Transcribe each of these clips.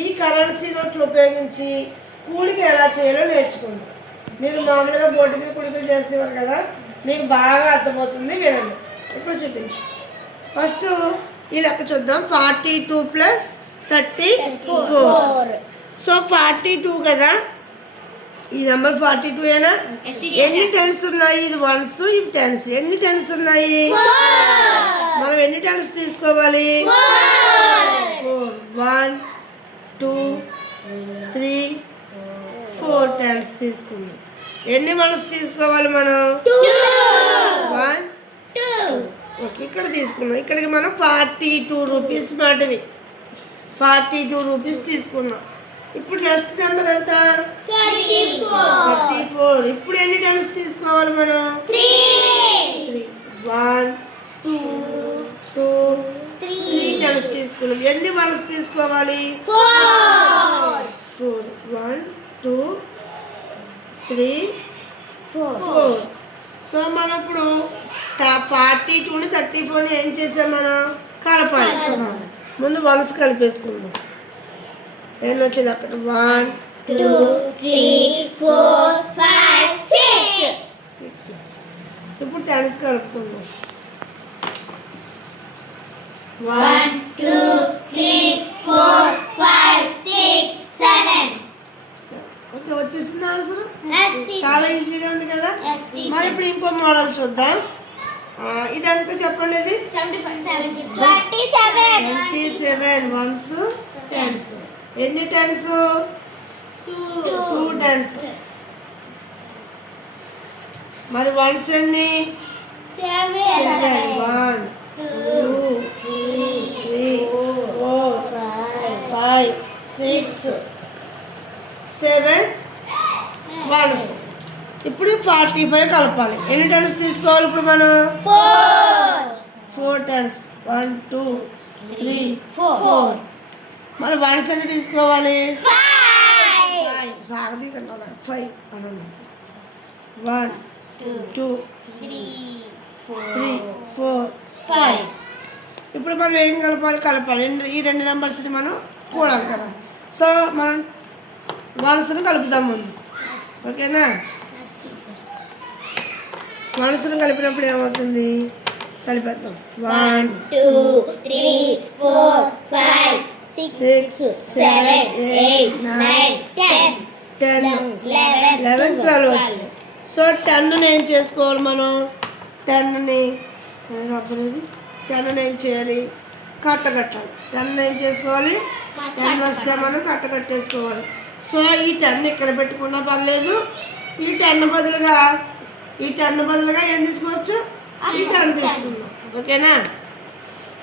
ఈ కరెన్సీ నోట్లు ఉపయోగించి కూడిక ఎలా చేయాలో నేర్చుకుంటాం. మీరు మామూలుగా బోర్డు మీద కూడికలు చేసేవారు కదా, మీకు బాగా అర్థమవుతుంది. వినండి, ఇక్కడ చూపించు. ఫస్ట్ ఈ లెక్క చూద్దాం. 42 + 34. సో 42 కదా, ఈ నెంబర్ 42 ఏనా? ఎన్ని టెన్స్ ఉన్నాయి? ఇది వన్స్, ఇవి టెన్స్. ఎన్ని టెన్స్ ఉన్నాయి? మనం ఎన్ని టెన్స్ తీసుకోవాలి? 4. 1 2 3 4 టెన్స్ తీసుకున్నాం. ఎన్ని వన్స్ తీసుకోవాలి మనం? 1 2. ఓకే, ఇక్కడ తీసుకున్నాం. ఇక్కడికి మనం 42 రూపీస్ మాటవి 42 రూపీస్ తీసుకున్నాం. ఇప్పుడు నెక్స్ట్ నెంబర్ ఎంత? 34. ఇప్పుడు ఎన్ని టెన్స్ తీసుకోవాలి మనం? 3. 1 2 3 టెన్స్ తీసుకున్నాం. ఎన్ని వన్స్ తీసుకోవాలి? 4. 1 2 3 4. సో మనం ఇప్పుడు 42ని 34ని ఏం చేసాం మనం? కలపాలి. ముందు వన్స్ కలిపేసుకుందాం. ఎన్ని వచ్చింది అక్కడ? 1 2 3 4 5 6. ఇప్పుడు టెన్స్ కలుపుకుందాం. 1 2 3 4 5 6 7. ఓకే, వచ్చేసింది ఆన్సర్. చాలా ఈజీగా ఉంది కదా. మరి ఇప్పుడు ఇంకో మోడల్ చూద్దాం. ఇదంతా చెప్పండి. ఇది 27 వన్స్ టెన్స్. ఎన్ని టెన్స్? 2 టెన్స్. మరి వన్స్ ఎన్ని? 7. 1 2 3 4 5 6 7 వన్స్. ఇప్పుడు 45 కలపాలి. ఎన్ని టెన్స్ తీసుకోవాలి ఇప్పుడు మనం? 4 టెన్స్. 1 2 3 4. మరి వన్స్ ఎన్ని తీసుకోవాలి? 5. సాగదీ కన్నా 5 అనండి. 1 2 3 4 5. ఇప్పుడు మనం ఏం కలపాలి? ఈ రెండు నెంబర్స్ని మనం కూడాలి కదా. సో మనం వన్స్ని కలుపుదాం ముందు. ఓకేనా? వన్స్ని కలిపినప్పుడు ఏమవుతుంది? కలిపేద్దాం. 1 2 3 4 5 6 7 8 9 10 11 12 వచ్చింది. సో 10ని ఏం చేసుకోవాలి మనం? 10ని ఏం చేయాలి? కట్టకట్టాలి. 10 ఏం చేసుకోవాలి? 10 వస్తే మనం కట్టకట్టేసుకోవాలి. సో ఈ 10 ఇక్కడ పెట్టుకున్నా పర్లేదు. ఈ 10 బదులుగా ఏం తీసుకోవచ్చు? ఈ 10 తీసుకుందాం. ఓకేనా?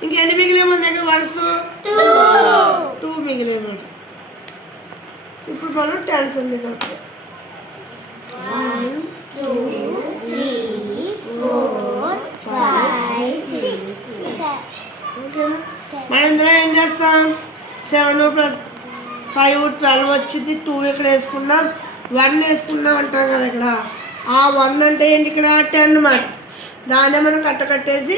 ఇంకెన్ని మిగిలే మన దగ్గర? వన్స్ 2 మిగిలేమాట. ఇప్పుడు మనం టెన్స్ ఉంది కాబట్టి 1 2 3 4 5 6. ఓకేనా? మనం ఇందులో ఏం చేస్తాం? 7 + 5 12 వచ్చింది. 2 ఇక్కడ వేసుకున్నాం. 1 వేసుకున్నాం అంటాం కదా. ఇక్కడ ఆ 1 అంటే ఏంటి? ఇక్కడ 10 అన్నమాట. దాన్నే మనం కట్టేసి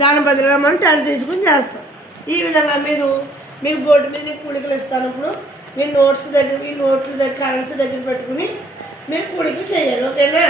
దాని బదులుగా మనం 10 తీసుకుని చేస్తాం. ఈ విధంగా మీరు బోర్డు మీద కూడికలు ఇస్తానప్పుడు మీరు నోట్స్ దగ్గర, ఈ నోట్ల దగ్గర, కరెన్సీ దగ్గర పెట్టుకుని మీరు కూడికలు చేయాలి. ఓకేనా?